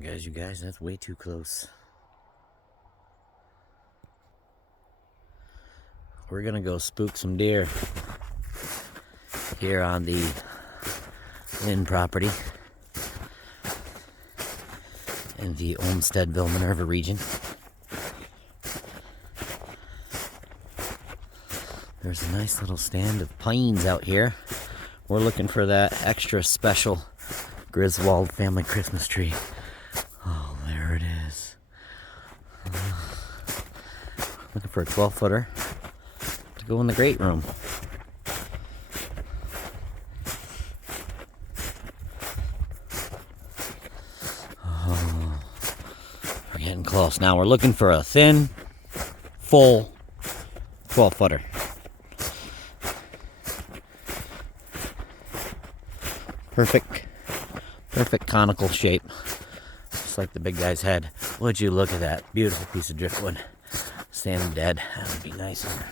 You guys, that's way too close. We're gonna go spook some deer here on the Lynn property in the Olmstedville, Minerva region. There's a nice little stand of pines out here. We're looking for that extra special Griswold family Christmas tree. Oh, there it is. Looking for a 12-footer to go in the great room. Oh, we're getting close. Now we're looking for a thin, full 12-footer. Perfect conical shape, just like the big guy's head. Would you look at that beautiful piece of driftwood standing dead? That would be nice on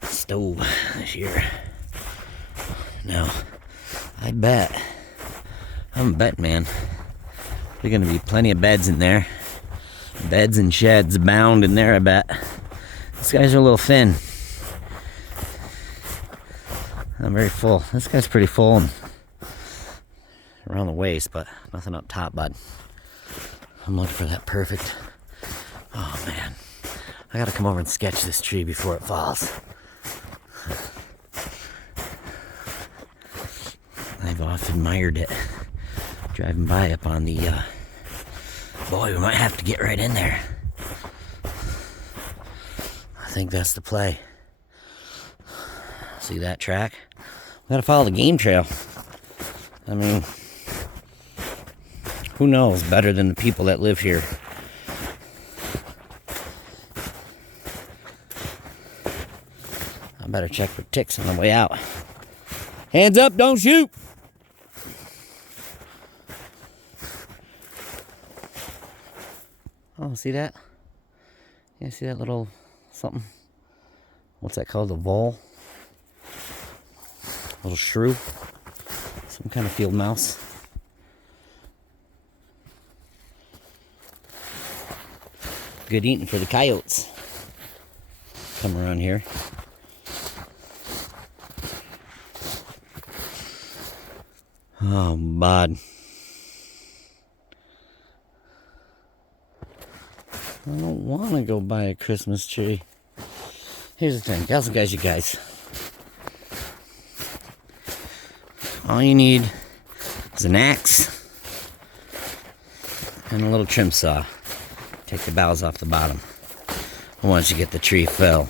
the stove this year. Now, I'm a bet, man, there's gonna be plenty of beds in there. Beds and sheds abound in there, I bet. These guys are a little thin. I'm very full. This guy's pretty full and around the waist, but nothing up top, bud. I'm looking for that perfect. Oh man, I gotta come over and sketch this tree before it falls. I've often admired it driving by up on the boy, we might have to get right in there. I think that's the play. See that track? We gotta follow the game trail. I mean, who knows better than the people that live here? I better check for ticks on the way out. Hands up, don't shoot! Oh, see that? Yeah, see that little something? What's that called? A vole? Little shrew? Some kind of field mouse. Good eating for the coyotes. Come around here. Oh, bud. I don't want to go buy a Christmas tree. Here's the thing. Guys, you guys. All you need is an axe and a little trim saw. Take the boughs off the bottom once you get the tree fell.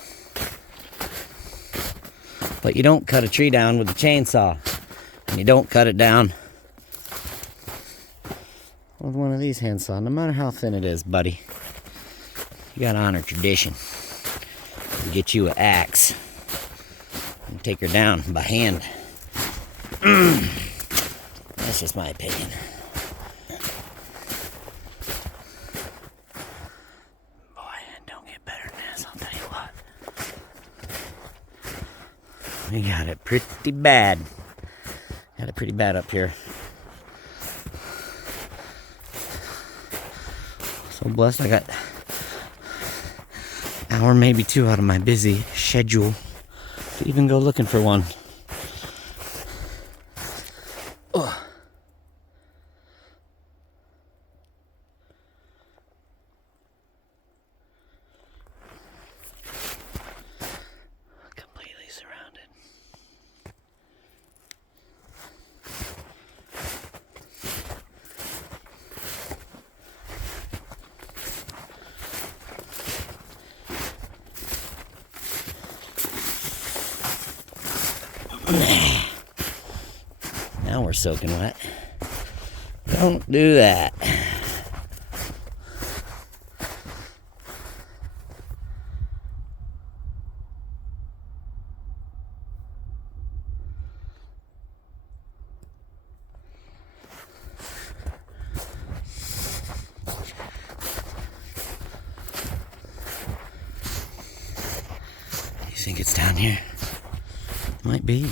But you don't cut a tree down with a chainsaw. And you don't cut it down with one of these hand saws, no matter how thin it is, buddy. You gotta honor tradition. You get you an axe and take her down by hand. That's just my opinion. We got it pretty bad. Got it pretty bad up here. So blessed I got an hour, maybe two out of my busy schedule to even go looking for one. Ugh. Now we're soaking wet. Don't do that. You think it's down here? Might be.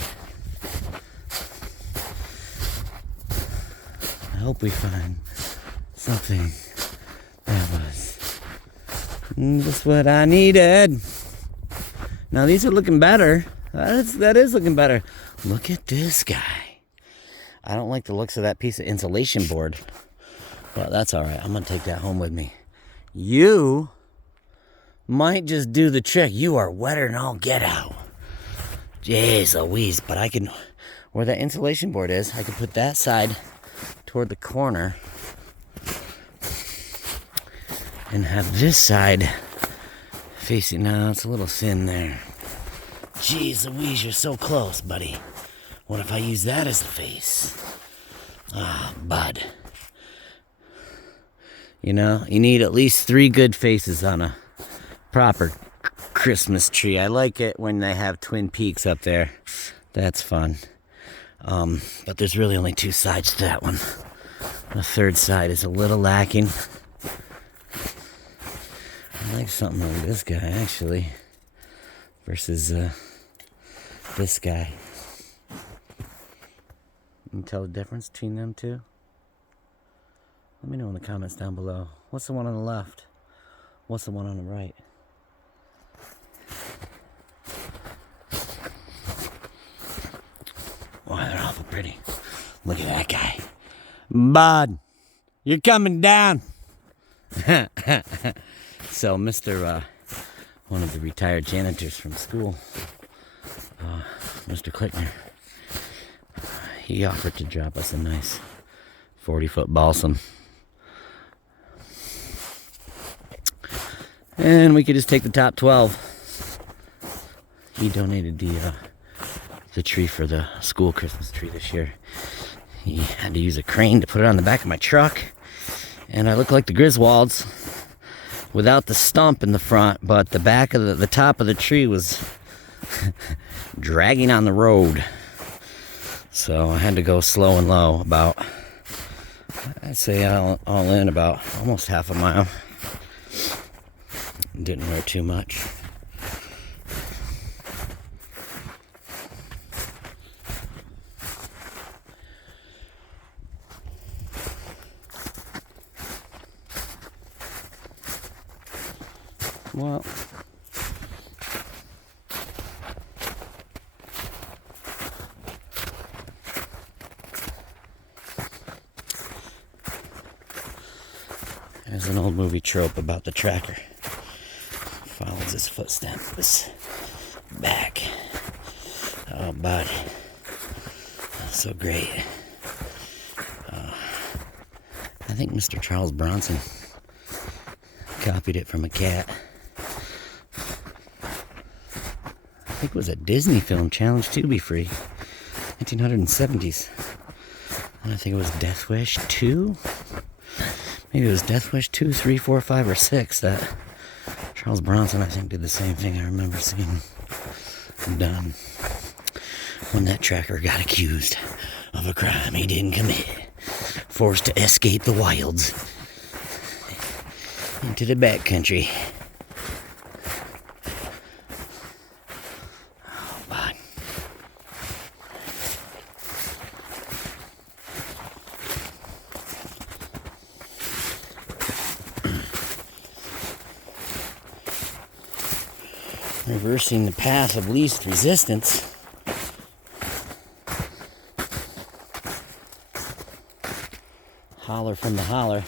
I hope we find something that was just what I needed. Now these are looking better. That is looking better. Look at this guy. I don't like the looks of that piece of insulation board, but that's all right. I'm gonna take that home with me. You might just do the trick. You are wetter than all get out. Jeez Louise, but I can, where that insulation board is, I can put that side toward the corner and have this side facing. Now it's a little thin there. Jeez Louise, you're so close, buddy. What if I use that as the face? Ah, bud. You know, you need at least 3 good faces on a proper Christmas tree. I like it when they have Twin Peaks up there. That's fun. But there's really only 2 sides to that one. The third side is a little lacking. I like something like this guy, actually, versus this guy. You can tell the difference between them two? Let me know in the comments down below. What's the one on the left? What's the one on the right? Wow, they're awful pretty. Look at that guy. Bud, you're coming down. So Mr. One of the retired janitors from school, Mr. Klickner, he offered to drop us a nice 40-foot balsam. And we could just take the top 12. He donated the tree for the school Christmas tree this year. He had to use a crane to put it on the back of my truck. And I look like the Griswolds without the stump in the front, but the back of the top of the tree was dragging on the road. So I had to go slow and low, about, I'd say all in about almost half a mile. Didn't wear too much. Well, there's an old movie trope about the tracker. Follows his footsteps back. Oh, bud. That's so great. I think Mr. Charles Bronson copied it from a cat. I think it was a Disney film, Challenge to Be Free, 1970s. And I think it was Death Wish 2? Maybe it was Death Wish 2, 3, 4, 5, or 6 that Charles Bronson, I think, did the same thing. I remember seeing done when that tracker got accused of a crime he didn't commit, forced to escape the wilds into the backcountry. Oh, bud. Reversing the path of least resistance. Holler from the holler.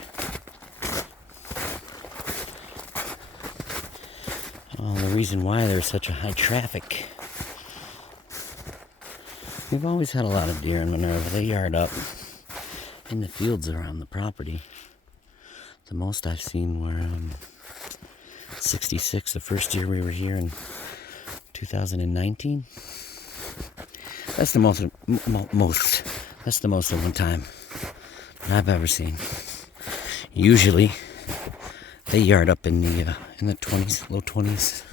Oh, the reason why there's such a high traffic. We've always had a lot of deer in Minerva. They yard up in the fields around the property. The most I've seen were 66, the first year we were here in 2019. That's the most that's the most of one time I've ever seen. Usually they yard up in the 20s, low 20s.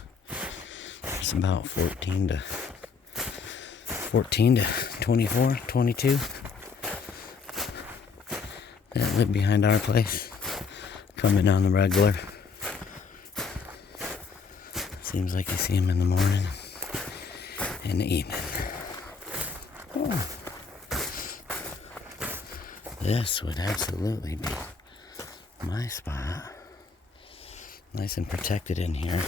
It's about 14 to 24, 22 that live behind our place, coming on the regular. Seems like you see them in the morning and the evening. Oh. This would absolutely be my spot. Nice and protected in here.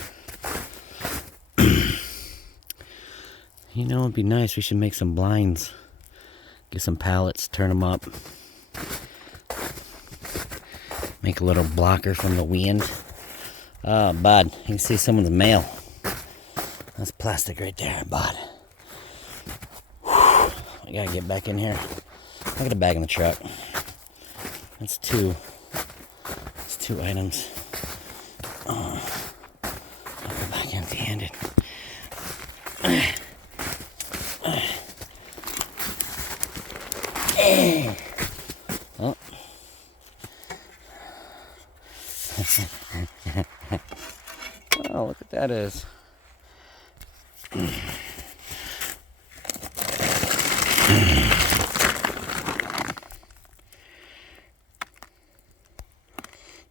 You know, it'd be nice. We should make some blinds. Get some pallets, turn them up. Make a little blocker from the wind. Oh, bud, you can see some of the mail. That's plastic right there, bud. Whew. I gotta get back in here. I got a bag in the truck. That's two. That's 2 items. I'll go back empty-handed. Oh. Oh, look what that is.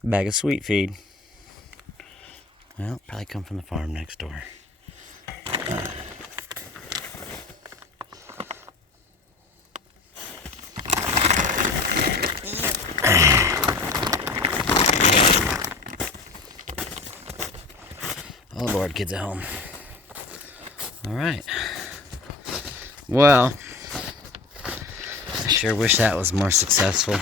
Bag of sweet feed. Well, probably come from the farm next door. All aboard, kids at home. All right. Well, I sure wish that was more successful.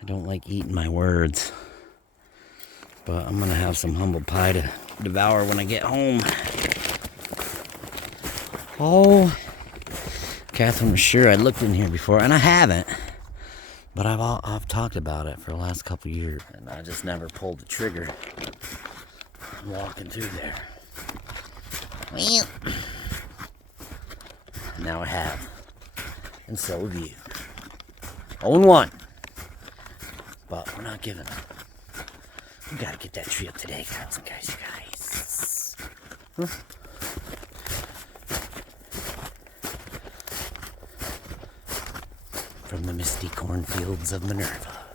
I don't like eating my words, but I'm gonna have some humble pie to devour when I get home. Oh, Catherine was sure I looked in here before, and I haven't. But I've talked about it for the last couple years, and I just never pulled the trigger. I'm walking through there. Well, now I have, and so have you. 0-1. But we're not giving up. We gotta get that tree up today, girls and guys, you guys. Huh? From the misty cornfields of Minerva.